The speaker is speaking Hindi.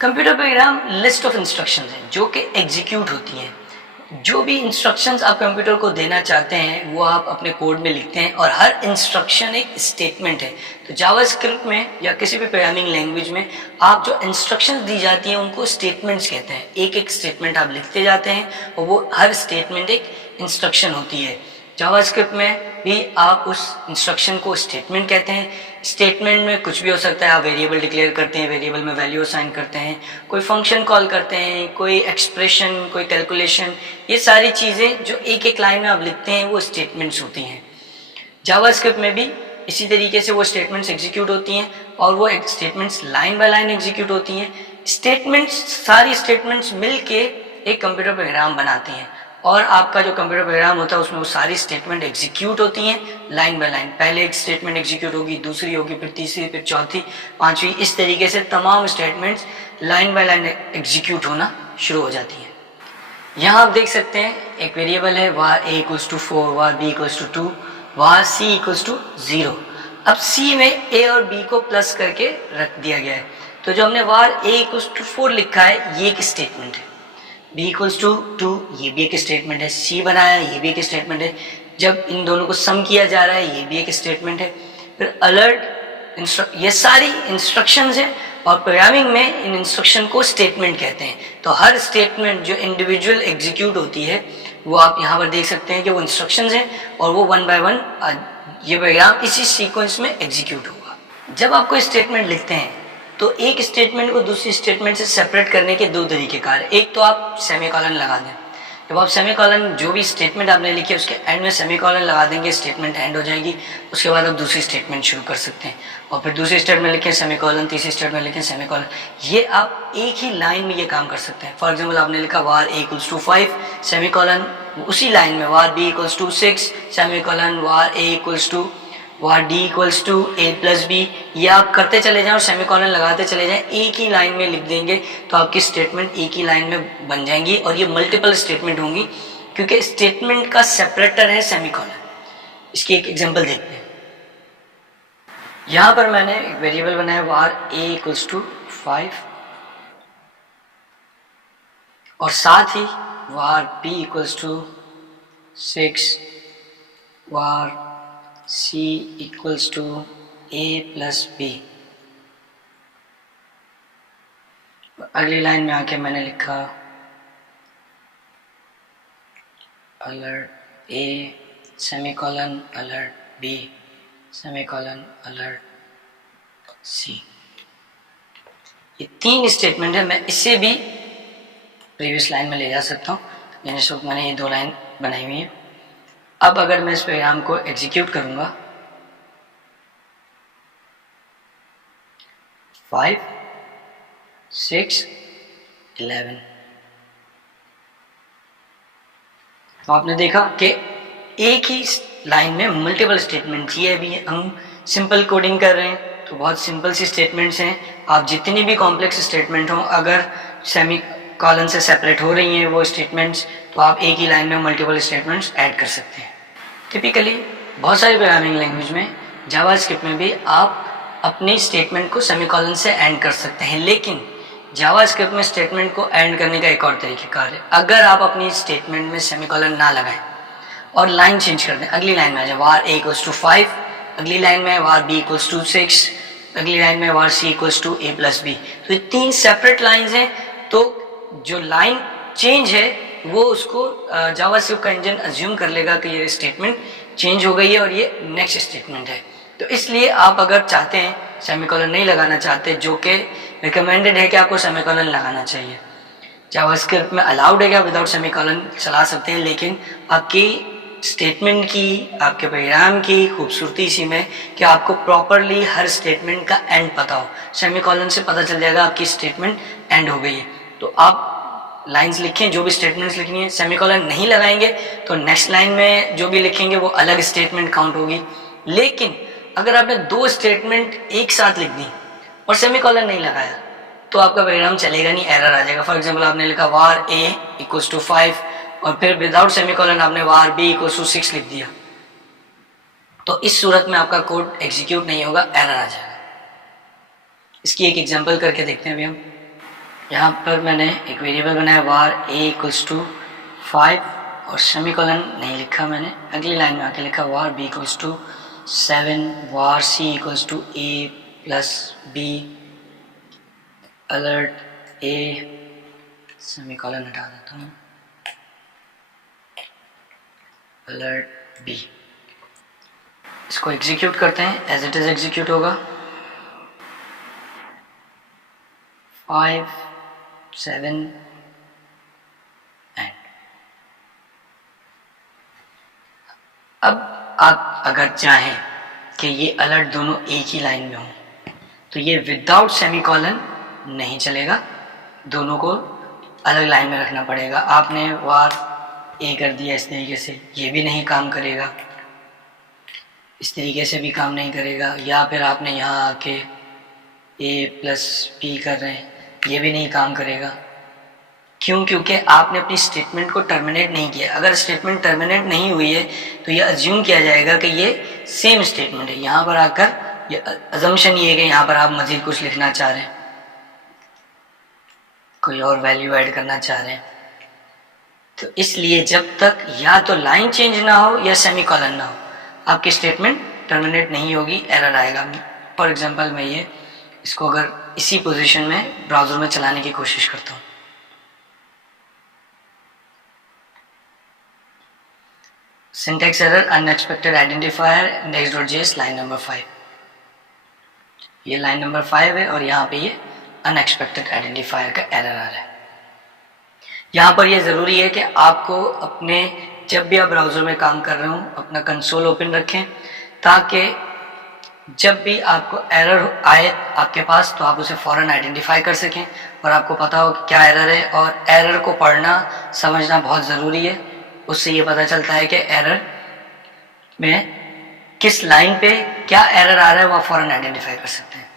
Computer program list of instructions हैं जो कि एग्जीक्यूट होती हैं। जो भी इंस्ट्रक्शंस आप कंप्यूटर को देना चाहते हैं वो आप अपने कोड में लिखते हैं और हर इंस्ट्रक्शन एक स्टेटमेंट है। तो जावास्क्रिप्ट में या किसी भी प्रोग्रामिंग लैंग्वेज में आप जो इंस्ट्रक्शंस दी जाती हैं उनको स्टेटमेंट्स कहते हैं। एक एक स्टेटमेंट आप लिखते जाते हैं और वो हर स्टेटमेंट एक इंस्ट्रक्शन होती है। जावास्क्रिप्ट में भी आप उस इंस्ट्रक्शन को स्टेटमेंट कहते हैं। स्टेटमेंट में कुछ भी हो सकता है। आप वेरिएबल डिक्लेयर करते हैं, वेरिएबल में वैल्यू असाइन करते हैं, कोई फंक्शन कॉल करते हैं, कोई एक्सप्रेशन, कोई कैलकुलेशन, ये सारी चीज़ें जो एक एक लाइन में आप लिखते हैं वो स्टेटमेंट्स होती हैं। जावास्क्रिप्ट में भी इसी तरीके से वो स्टेटमेंट्स एग्जीक्यूट होती हैं और वो statements line by line execute होती हैं। स्टेटमेंट्स, सारी स्टेटमेंट्स मिल के एक कंप्यूटर प्रोग्राम बनाती हैं और आपका जो कंप्यूटर प्रोग्राम होता है उसमें वो सारी स्टेटमेंट एग्जीक्यूट होती हैं लाइन बाय लाइन। पहले एक स्टेटमेंट एग्जीक्यूट होगी, दूसरी होगी, फिर तीसरी, फिर चौथी, पांचवी, इस तरीके से तमाम statements line by line execute होना शुरू हो जाती हैं। यहाँ आप देख सकते हैं एक वेरिएबल है var a equals to 4, var b equals to 2, var c equals to 0। अब c में a और b को प्लस करके रख दिया गया है। तो जो हमने var a इक्वल्स टू 4 लिखा है ये एक स्टेटमेंट है, b इक्वल्स टू 2 ये भी एक स्टेटमेंट है, c बनाया ये भी एक स्टेटमेंट है, जब इन दोनों को सम किया जा रहा है ये भी एक स्टेटमेंट है। फिर अलर्ट, ये सारी इंस्ट्रक्शंस हैं और प्रोग्रामिंग में इन इंस्ट्रक्शन को स्टेटमेंट कहते हैं। तो हर स्टेटमेंट जो इंडिविजुअल एग्जीक्यूट होती है वो आप यहाँ पर देख सकते हैं कि वो इंस्ट्रक्शंस हैं और वो वन बाय वन ये प्रोग्राम इसी सीक्वेंस में एग्जीक्यूट होगा। जब आप कोई स्टेटमेंट लिखते हैं तो एक स्टेटमेंट को दूसरी स्टेटमेंट से सेपरेट करने के दो तरीके कार है। एक तो आप सेमीकोलन लगा दें। जब आप सेमीकोलन, जो भी स्टेटमेंट आपने लिखी है उसके एंड में सेमीकोलन लगा देंगे, स्टेटमेंट एंड हो जाएगी। उसके बाद आप दूसरी स्टेटमेंट शुरू कर सकते हैं और फिर दूसरी स्टेटमेंट लिखें सेमीकोलन, तीसरी स्टेटमेंट लिखें सेमीकोलन। ये आप एक ही लाइन में ये काम कर सकते हैं। फॉर एग्जाम्पल आपने लिखा var a equals to 5 semicolon, उसी लाइन में var b equals to 6 semicolon, var a equals to var d equals to a plus b, ये आप करते चले जाएं और सेमीकोलन लगाते चले जाएं, एक ही लाइन में लिख देंगे तो आपकी स्टेटमेंट एक ही लाइन में बन जाएंगी और ये मल्टीपल स्टेटमेंट होंगी क्योंकि स्टेटमेंट का सेपरेटर है सेमीकोलन। इसकी एक एग्जांपल देखते हैं। यहाँ पर मैंने एक वेरिएबल बनाया var a इक्वल्स टू 5 और साथ ही var b equals to 6, var c equals to a plus b। अगली लाइन में आके मैंने लिखा alert a semicolon alert b semicolon alert c। ये तीन स्टेटमेंट है। मैं इससे भी प्रीवियस लाइन में ले जा सकता हूँ, यानी इस वक्त मैंने ये दो लाइन बनाई हुई है। अब अगर मैं इस प्रोग्राम को एग्जीक्यूट करूंगा 5, 6, 11, तो आपने देखा कि एक ही लाइन में मल्टीपल स्टेटमेंट। ये अभी हम सिंपल कोडिंग कर रहे हैं तो बहुत सिंपल सी स्टेटमेंट्स हैं। आप जितनी भी कॉम्प्लेक्स स्टेटमेंट हो, अगर सेमी कॉलन से सेपरेट हो रही हैं वो स्टेटमेंट्स, तो आप एक ही लाइन में मल्टीपल स्टेटमेंट्स ऐड कर सकते हैं। टिपिकली बहुत सारी प्रोग्रामिंग लैंग्वेज में, जावास्क्रिप्ट में भी आप अपनी स्टेटमेंट को सेमीकोलन से एंड कर सकते हैं, लेकिन जावास्क्रिप्ट में स्टेटमेंट को एंड करने का एक और तरीक़ेकार है। अगर आप अपनी स्टेटमेंट में सेमीकोलन ना लगाएं और लाइन चेंज कर दें, अगली लाइन में आ जाए var a इक्वल्स टू 5, अगली लाइन में var b इक्वल्स टू 6, अगली लाइन में var c equals to a plus b, तो ये तीन सेपरेट लाइन्स हैं। तो जो लाइन चेंज है वो उसको जावास्क्रिप्ट का इंजन अज्यूम कर लेगा कि ये स्टेटमेंट चेंज हो गई है और ये नेक्स्ट स्टेटमेंट है। तो इसलिए आप अगर चाहते हैं सेमीकोलन नहीं लगाना चाहते, जो कि रिकमेंडेड है कि आपको सेमीकोलन लगाना चाहिए, जावास्क्रिप्ट में अलाउड है कि आप विदाउट सेमीकोलन चला सकते हैं, लेकिन आपकी स्टेटमेंट की, आपके प्रोग्राम की खूबसूरती इसी में कि आपको प्रॉपरली हर स्टेटमेंट का एंड पता हो। सेमीकोलन से पता चल जाएगा आपकी स्टेटमेंट एंड हो गई है। तो आप लाइंस लिखें, जो भी स्टेटमेंट्स लिखनी है, सेमीकोलन नहीं लगाएंगे तो नेक्स्ट लाइन में जो भी लिखेंगे वो अलग स्टेटमेंट काउंट होगी। लेकिन अगर आपने दो स्टेटमेंट एक साथ लिख दी और सेमीकोलन नहीं लगाया तो आपका प्रोग्राम चलेगा नहीं, एरर आ जाएगा। फॉर एग्जांपल आपने लिखा var a इक्वल्स टू 5 और फिर विदाउट सेमीकोलन आपने var b इक्वल्स टू 6 लिख दिया, तो इस सूरत में आपका कोड एग्जीक्यूट नहीं होगा, एरर आ जाएगा। इसकी एक एग्जांपल करके देखते हैं अभी हम। यहाँ पर मैंने एक वेरिएबल बनाया var a इक्वल्स टू 5 और सेमीकोलन नहीं लिखा मैंने, अगली लाइन में आके लिखा var b equals to 7, var c equals to a plus b, alert a, semicolon हटा देता हूँ, अलर्ट b। इसको एग्जीक्यूट करते हैं, एज इट इज एग्जीक्यूट होगा। 5, 7 एंड। अब आप अगर चाहें कि ये अलर्ट दोनों एक ही लाइन में हो तो ये विदाउट सेमीकोलन नहीं चलेगा, दोनों को अलग लाइन में रखना पड़ेगा। आपने वार ए कर दिया इस तरीके से, ये भी नहीं काम करेगा, इस तरीके से भी काम नहीं करेगा, या फिर आपने यहाँ आके ए प्लस बी कर रहे हैं, ये भी नहीं काम करेगा। क्यों? क्योंकि आपने अपनी स्टेटमेंट को टर्मिनेट नहीं किया। अगर स्टेटमेंट टर्मिनेट नहीं हुई है तो ये अज्यूम किया जाएगा कि ये सेम स्टेटमेंट है। यहाँ पर आकर ये अजम्पशन ये है कि यहाँ पर आप मजीद कुछ लिखना चाह रहे हैं, कोई और वैल्यू ऐड करना चाह रहे हैं, तो इसलिए जब तक या तो लाइन चेंज ना हो या सेमीकोलन ना हो, आपकी स्टेटमेंट टर्मिनेट नहीं होगी, एरर आएगा। फॉर एग्जांपल मैं ये इसको अगर इसी पोजीशन में ब्राउज़र में चलाने की कोशिश करता हूँ, syntax error unexpected identifier index.js line number 5, ये लाइन नंबर 5 है और यहाँ पे ये अनएक्सपेक्टेड आइडेंटिफायर का एरर आ रहा है। यहाँ पर ये ज़रूरी है कि आपको अपने जब भी आप ब्राउज़र में काम कर रहे हो अपना कंसोल ओपन रखें, ताकि जब भी आपको एरर आए आपके पास तो आप उसे फ़ौरन आइडेंटिफाई कर सकें और आपको पता हो कि क्या एरर है। और एरर को पढ़ना समझना बहुत ज़रूरी है, उससे ये पता चलता है कि एरर में किस लाइन पे क्या एरर आ रहा है वो आप फ़ौरन आइडेंटिफाई कर सकते हैं।